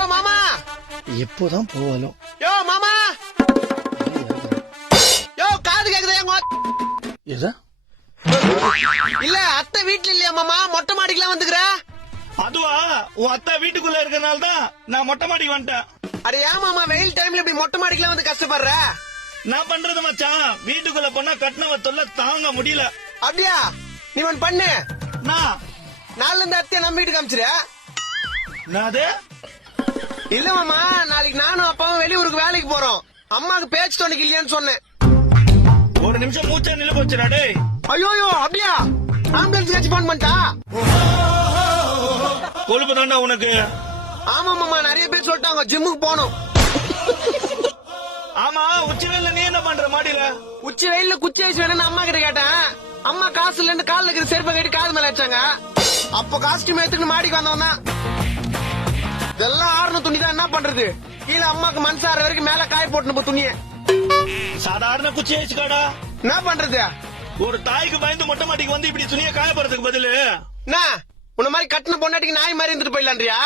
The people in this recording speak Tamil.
யோ மாமா, எப்போதான் போவாலும் யோ மாமா, யோ காது கேக்குதா? எதா இல்ல அத்தை வீட்டுல இல்லையா மாமா? மொட்டை மாடிக்கெல்லாம் வந்துக்கிற? அதுவா, உன் அத்தா வீட்டுக்குள்ள இருக்கறனால தான் நான் மொட்டை மாடிக்கு வந்துட்டேன். அட ஏன் மாமா வெயில் டைம்ல இப்படி மொட்டை மாடிக்கெல்லாம் வந்து கஷ்டப்படுற? நான் பண்றது மச்சான், வீட்டுக்குள்ள போனா கட்டினவ தொல்லை தாங்க முடியல. அப்படியா? நீ ஒன்னு பண்ணு, நான் நாளைல இருந்து அத்தைய நம்ம வீட்டுக்கு அமிச்சிரு. நாது இல்ல மாமா, நாளைக்கு நானும் அப்பாவும் வெளியூருக்கு வேலைக்கு போறோம். அம்மாக்கு பேச்சு துணைக்கு இல்லையான்னு சொன்னேன். ஒரு நிமிஷம் மூச்சா நில போச்சுடா டேய். ஐயோ அப்படியா? ஆம்புலன்ஸ் கட்சி போன் பண்ணிட்டா? கொழுப்பு தாண்டா உனக்கு. ஆமா மாமா, நிறைய பேர் சொல்லிட்டாங்க ஜிம்முக்கு போனோம். ஆமா, உச்சி வெயில்ல நீ என்ன பண்ற மாடியில? உச்சி வெயில்ல குச்சி ஐஸ் வேணும்னு அம்மா கிட்ட கேட்டேன். அம்மா காசு இல்லன்னு கால்ல இருக்கிற செருப்பை கட்டி காது மேல வச்சாங்க. அப்ப காஸ்டியூம் எடுத்துட்டு மாடிக்கு வந்தவன் தான். இதெல்லாம் ஆறுன துணி தான், என்ன பண்றது? கீழே அம்மாக்கு மனசார வரைக்கும் மேல காய போட்டு துணிய. சாதாரண குச்சி ஆயிடுச்சுக்காடா. என்ன பண்றது? ஒரு தாய்க்கு பயந்து மொட்டை மாடிக்கு வந்து இப்படி துணியை காயப்படுறதுக்கு பதிலு என்ன உன்ன மாதிரி கட்டின பொண்டாட்டிக்கு நாய் மாதிரி இருந்துட்டு போயிடலான்றியா?